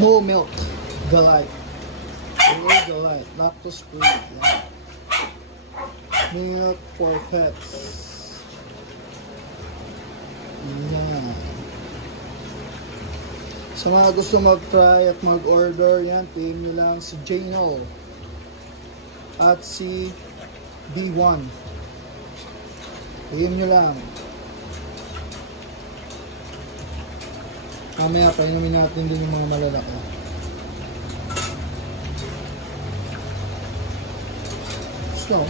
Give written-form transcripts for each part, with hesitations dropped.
Moo milk, Galite. Galite, lactose free. Yeah. Milk for pets. Yeah. Sa mga gusto mag-try at mag-order, yan, PM nyo lang si Jano at si B1. PM nyo lang. Mamaya painumin natin din yung mga malalaki. Slow.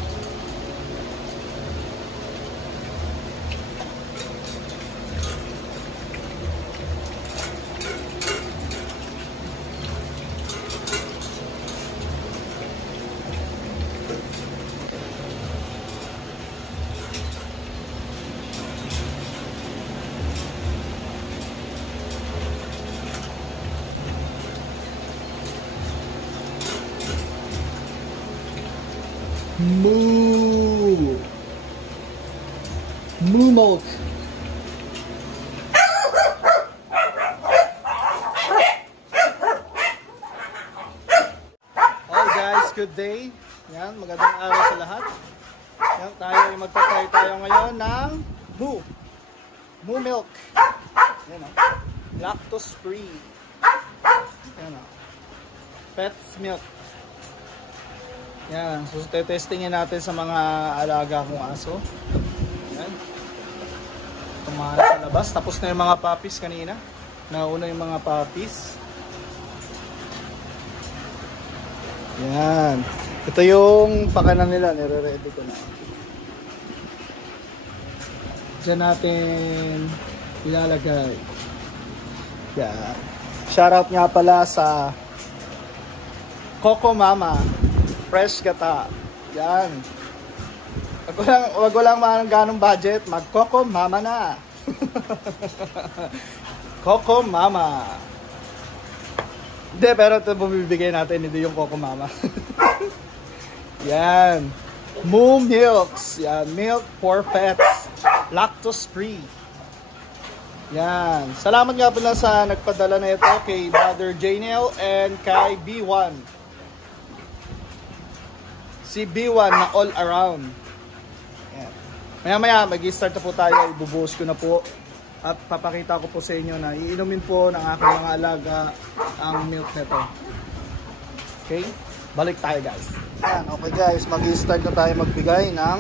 Moo milk. Hi guys, good day. Yan, magandang araw sa lahat. Yan, tayo ay magtatry tayo ngayon ng moo milk. Yan, lactose free. Yan, pet's milk. Yan, so testingin natin sa mga alaga kong aso. Yan. Tumahan sa labas. Tapos na yung mga puppies kanina. Nauna yung mga puppies. Yan. Ito yung pakanan nila. Nire-ready ko na. Diyan natin ilalagay. Yan. Shoutout nga pala sa Coco Mama. Fresh gata. Yan. Wag lang ganong budget. Mag Coco Mama na. Coco Mama. Hindi, pero ito bibigay natin. Hindi yung Coco Mama. Yan. Moo Milks. Yan. Milk for pets. Lactose free. Yan. Salamat nga pala sa nagpadala na ito kay Brother Janel and kay B1. Si B1 na all around. Yan. Maya mag-start na po tayo. Ibubuhos ko na po. At papakita ko po sa inyo na iinumin po ng aking mga alaga ang milk nito. Okay? Balik tayo guys. Yan. Okay guys. Mag-start na tayo magbigay ng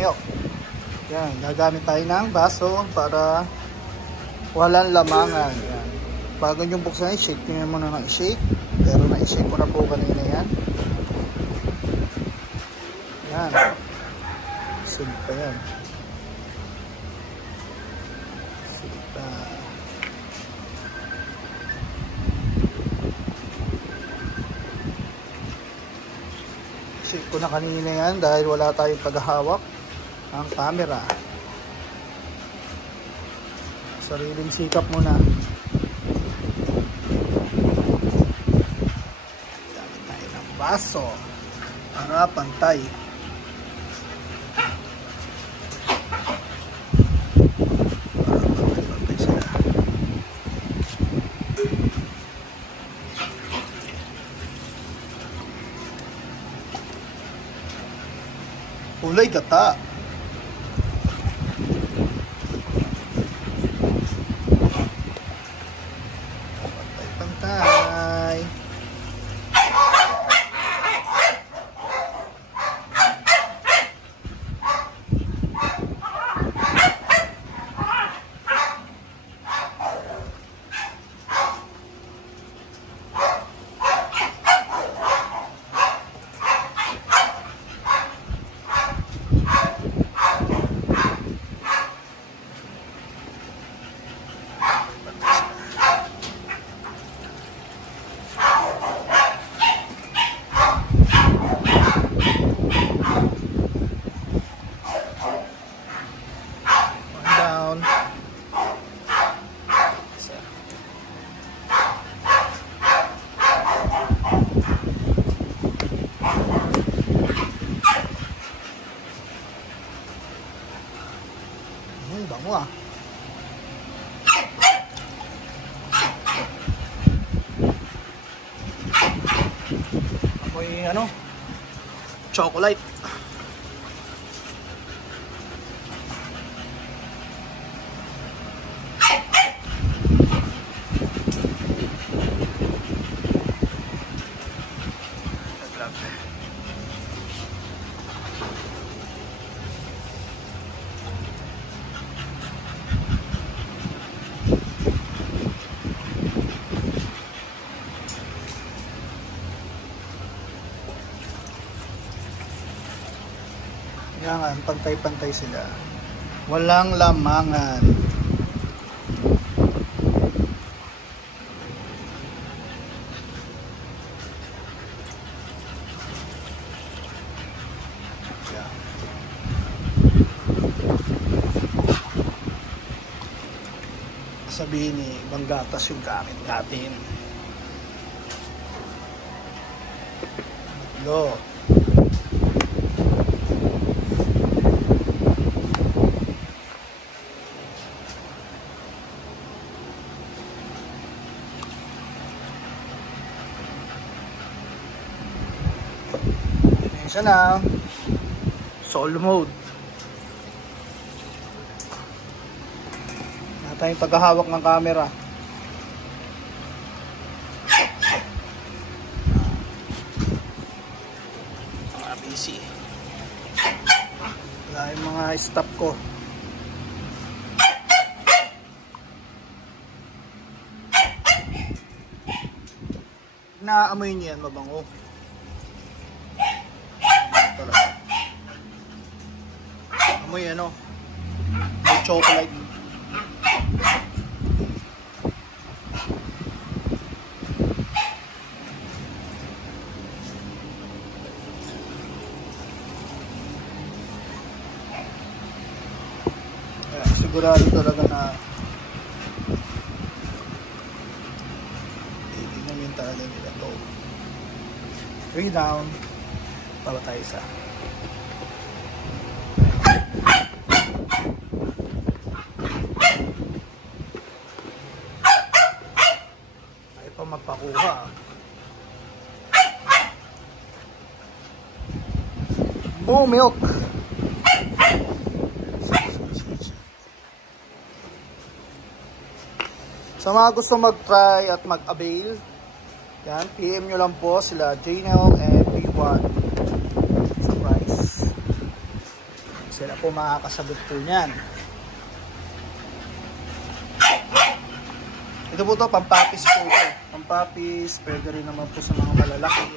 milk. Yan. Gagamit tayo ng baso para walang lamangan. Yan. Bago nyo buksan, i-shake nyo muna ng i-shake. Pero na-i-shake ko na po kanina yan. Yan. Sunod pa yan. Sunod pa. Shake ko na kanina yan dahil wala tayong paghahawak ang camera. Sariling sikap muna. Gamit tayo ng baso para pantay. Kulay gata. Pantay-pantay. ating ano, chocolate. Kailangan pantay-pantay sila. Walang lamangan. Yan. Sabihin ni ibang gatas yung gamit natin. Lo. Siya na solo mode. Na tayong paghahawak ng camera. Mga busy. Wala yung mga stop ko. Naamoy niyo yan, mabango. Amoy ano, may chocolate. Kaya sigurado talaga na iinumin talaga nila to. 3 down para tayo isa. Magpakuha. Oh, milk. Sa mga gusto mag-try at mag-avail, yan, PM nyo lang po sila Janelle and P1 sa price. Sila po makakasagot po niyan. Ito po to, pampapis po ito. Pampapis, pwede rin naman po sa mga malalaki.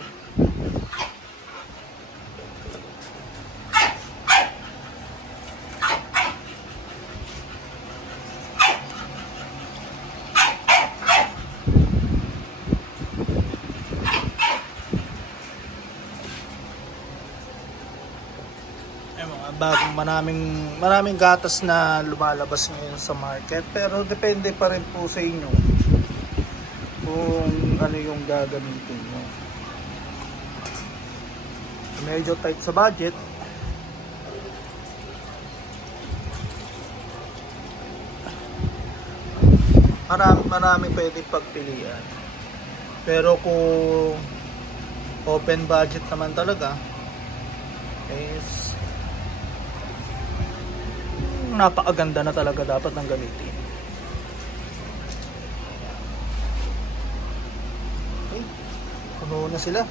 Bagong maraming gatas na lumalabas ngayon sa market, pero depende pa rin po sa inyo kung ano yung gagamitin mo. Medyo tight sa budget, marami pwede pagpilian, pero kung open budget naman talaga is napakaganda na talaga dapat ng gamitin. Okay, puno na sila.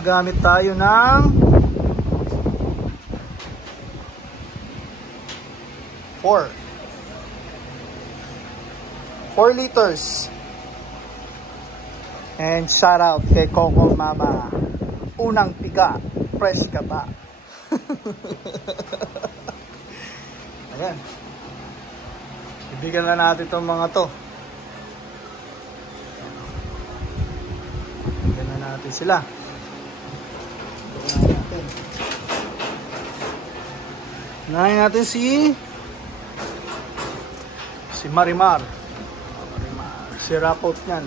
Gamit tayo ng 4 liters. And shout out kay Coco Mama. Unang piga, fresh ka pa. Ayan, ibigyan na natin itong mga to. Ibigyan na natin sila. Unahin natin si Marimar. Si Rapot nyan.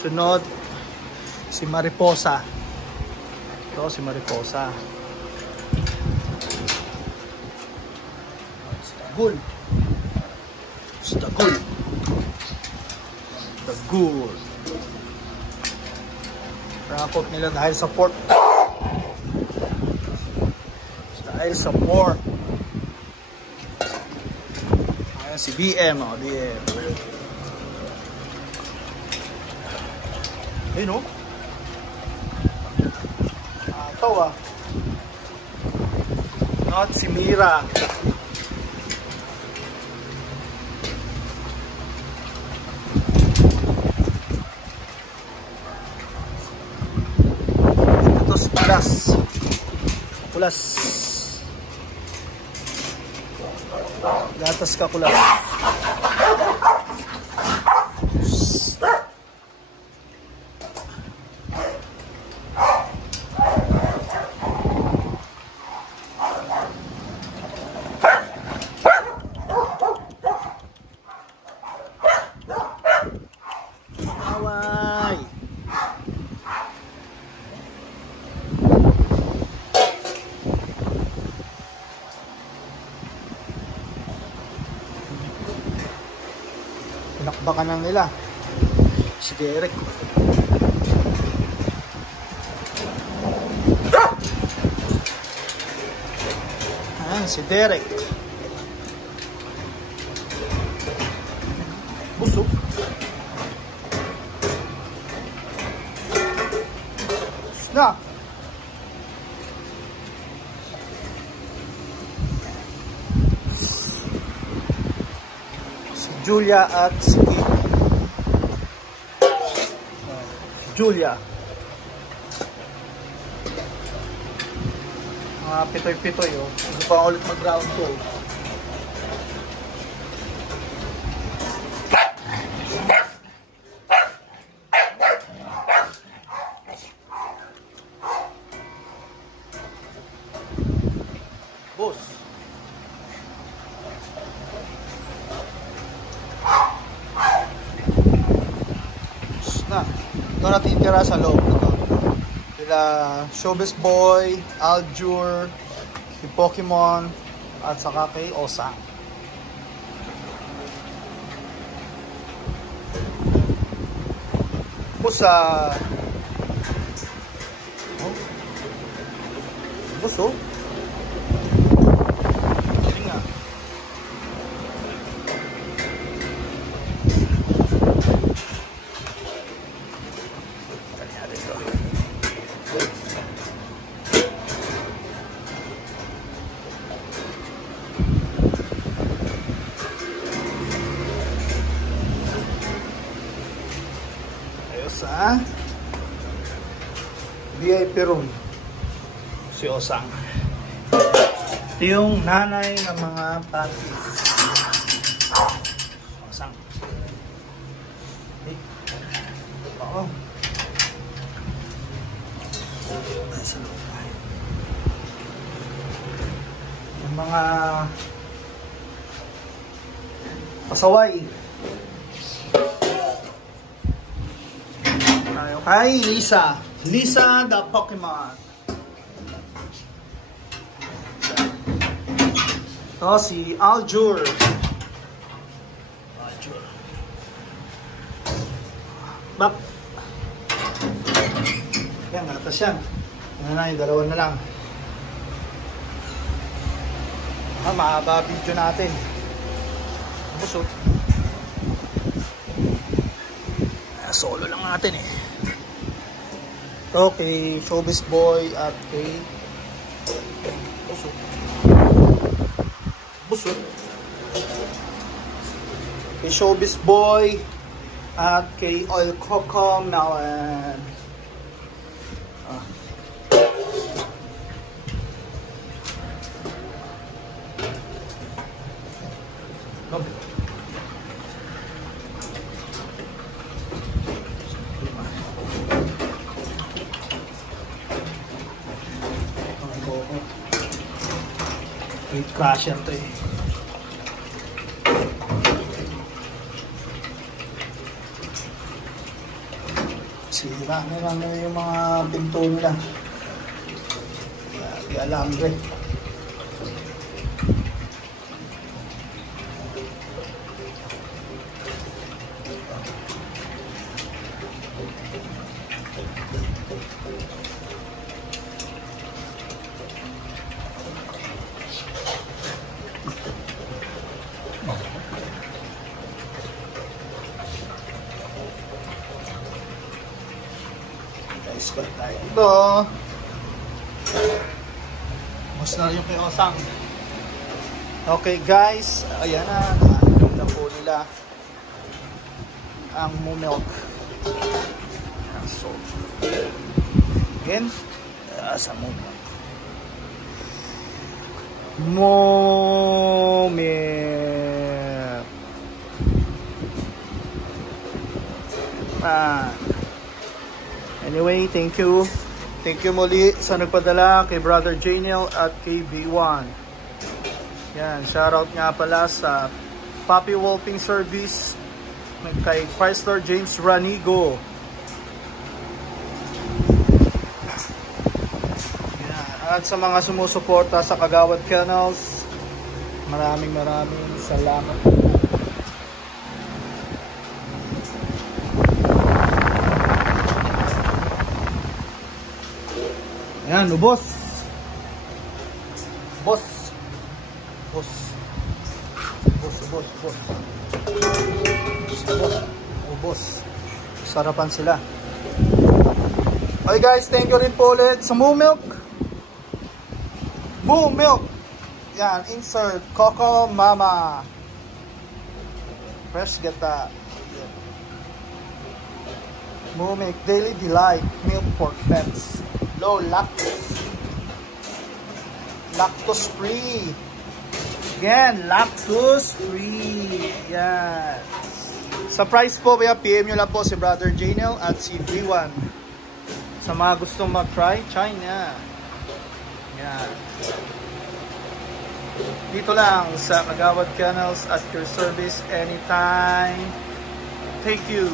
Sunod si Mariposa. Ito si Mariposa. Si Dagul. the good. Rakot nila dahil sa pork. Dahil sa pork. Ayan si BM, oh, BM. Ayun, oh. Ito, ah. Not si Mira. Ito si Kulas. Kulas. Gatas ka, Kulas. Pinakbakan na nila si Derek. Ayan si Derek. Busog. Na. Julia at si Julia. Mga pitoy-pitoy, oh. Hindi pa ulit mag-round to. Boss. Na, ito natin tira sa loob nito. Sila Showbiz Boy, Aljur, si Pokemon, at saka kay Osang. Pusa. Oh. Puso. Tingnan. Sa VIP room si Osang. Ito yung nanay ng mga panties. Osang. Oo. Yung mga pasaway. Hi, Lisa. Lisa the Pokemon. Ito si Aljur. Aljur. Bap. Yan, gatas yan. Yan na, yung dalawa na lang. Mahaba video natin. Busog. Solo lang natin eh. Ito kay Showbiz Boy at kay Busog. Busog. Kay Showbiz Boy at kay Oil Coco Melon. Weight crusher to eh. Sira na lang yung mga pinto nila. Di alambre. Boss ko tayo ito. Boss na yung kay Osang. Okay guys, ayan na, nakainom na po nila ang Moo-Milk. So, again, sa Moo-Milk. Moo-Milk. Anyway, thank you. Thank you muli sa nagpadala kay Brother Janiel at kay B1. Yan, shoutout nga pala sa Puppy Wolfing Service kay Chrysler James Ranigo. Yan, at sa mga sumusuporta sa Kagawad Kennels, maraming salamat. Ayan, ubos. Ubos. Sarapan sila. Okay guys, thank you rin po ulit sa Moo-Milk. Moo-Milk. Yan, insert Coco Mama. Fresh gata. Moo-Milk Daily Delight Milk for Pets. Low lactose. Lactose free. Again, lactose free. Yan. Sa price po, PM nyo lang po si Brother Janiel at si B1. Sa mga gustong mag-try, China. Yan. Dito lang sa Kagawad Kennels at your service anytime. Thank you.